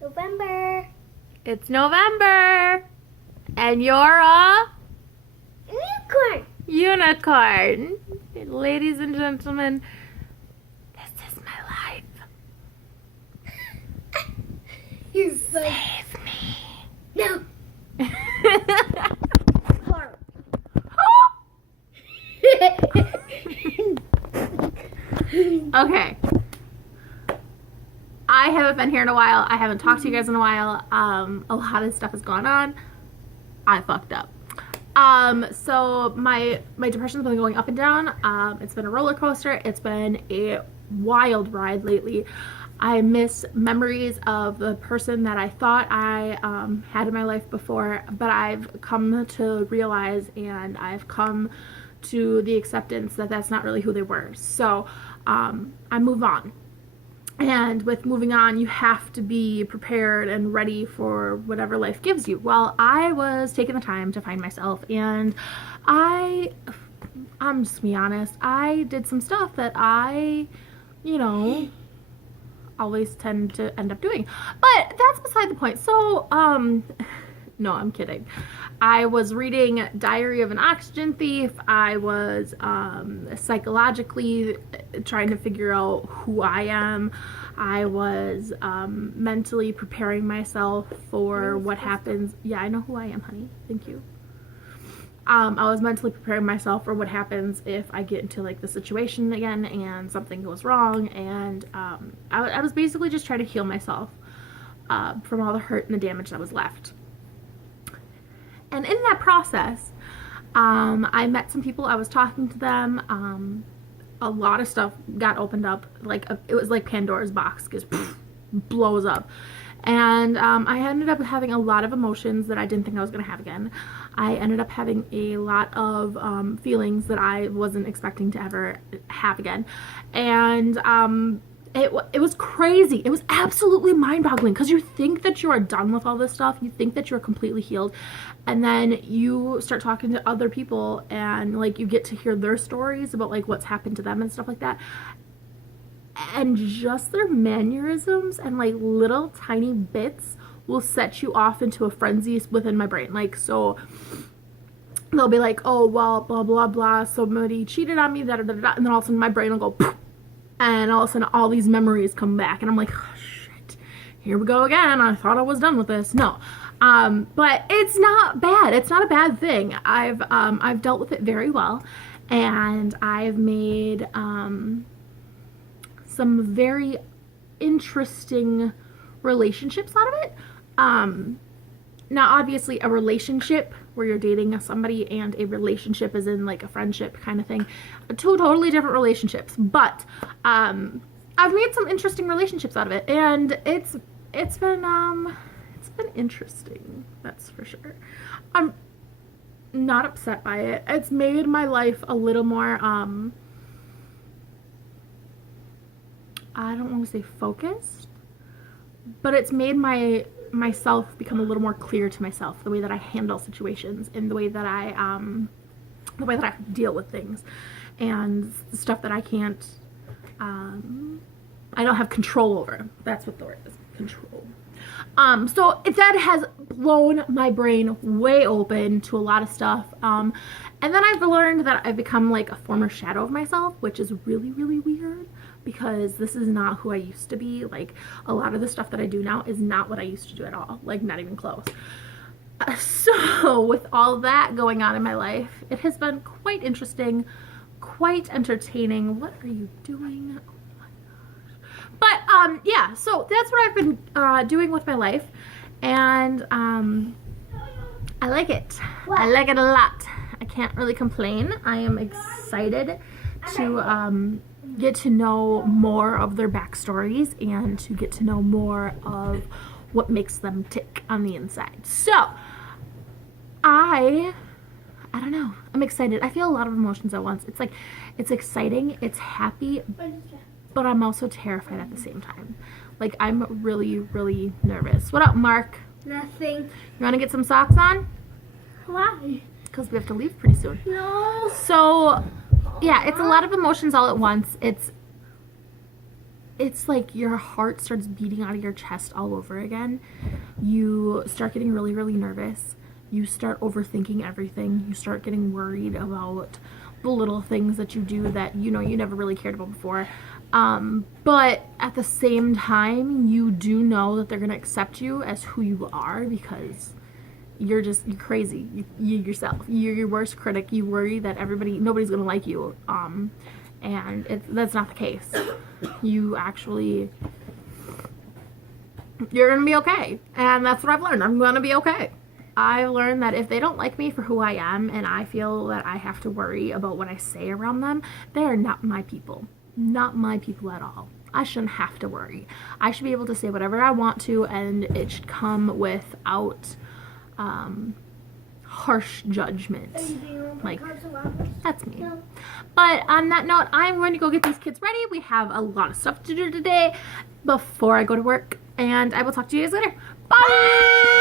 November. It's November, and you're a Unicorn. unicorn. Ladies and gentlemen, this is my life. You're so... Save me. No. Horror. Okay. I haven't been here in a while. I haven't talked to you guys in a while. A lot of stuff has gone on. I fucked up. So my depression's been going up and down. It's been a roller coaster. It's been a wild ride lately. I miss memories of the person that I thought I had in my life before, but I've come to realize and I've come to the acceptance that that's not really who they were. So I move on. And with moving on, you have to be prepared and ready for whatever life gives you. Well, I was taking the time to find myself, and I'm just be honest, I did some stuff that I, always tend to end up doing. But that's beside the point. So, no, I'm kidding. I was reading Diary of an Oxygen Thief. I was psychologically trying to figure out who I am. I was mentally preparing myself for what happens. Yeah, I know who I am, honey. Thank you. I was mentally preparing myself for what happens if I get into like the situation again and something goes wrong. And I was basically just trying to heal myself from all the hurt and the damage that was left. And in that process, I met some people. I was talking to them. A lot of stuff got opened up. It was like Pandora's box, because blows up. And I ended up having a lot of emotions that I didn't think I was going to have again. I ended up having a lot of feelings that I wasn't expecting to ever have again. And it was crazy. It was absolutely mind-boggling, because you think that you are done with all this stuff. You think that you're completely healed, and then you start talking to other people, and like you get to hear their stories about like what's happened to them and stuff like that, and just their mannerisms and like little tiny bits will set you off into a frenzy within my brain. Like, so they'll be like, oh well, blah blah blah, somebody cheated on me, da da da da, and then all of a sudden my brain will go poof, and all of a sudden all these memories come back, and I'm like, oh shit, here we go again. I thought I was done with this. No. But it's not bad. It's not a bad thing. I've dealt with it very well, and I've made some very interesting relationships out of it. Now obviously a relationship where you're dating somebody and a relationship is in like a friendship kind of thing, two totally different relationships, but I've made some interesting relationships out of it, and it's been interesting, that's for sure. I'm not upset by it. It's made my life a little more I don't want to say focused, but it's made myself become a little more clear to myself, the way that I handle situations and the way that I deal with things, and the stuff that I can't I don't have control over. That's what the word is, control. So that has blown my brain way open to a lot of stuff. And then I've learned that I've become like a former shadow of myself, which is really, really weird, because this is not who I used to be. Like, a lot of the stuff that I do now is not what I used to do at all. Like, not even close. So with all that going on in my life, it has been quite interesting, quite entertaining. What are you doing? But, yeah, so that's what I've been doing with my life, and I like it. I like it a lot. I can't really complain. I am excited to get to know more of their backstories and to get to know more of what makes them tick on the inside. So, I don't know. I'm excited. I feel a lot of emotions at once. It's like, it's exciting, it's happy, but I'm also terrified at the same time. Like, I'm really, really nervous. What up, Mark? Nothing. You want to get some socks on? Why? Because we have to leave pretty soon. No. So, yeah, it's a lot of emotions all at once. It's it's like your heart starts beating out of your chest all over again. You start getting really, really nervous. You start overthinking everything. You start getting worried about the little things that you do that you never really cared about before. But at the same time, you do know that they're gonna accept you as who you are, because you're crazy. You yourself. You're your worst critic. You worry that nobody's gonna like you. And that's not the case. You're gonna be okay. And that's what I've learned. I'm gonna be okay. I've learned that if they don't like me for who I am, and I feel that I have to worry about what I say around them, they are not my people. Not my people at all. I shouldn't have to worry. I should be able to say whatever I want to, and it should come without harsh judgment. Like, that's me. No. But on that note, I'm going to go get these kids ready. We have a lot of stuff to do today before I go to work, and I will talk to you guys later. Bye!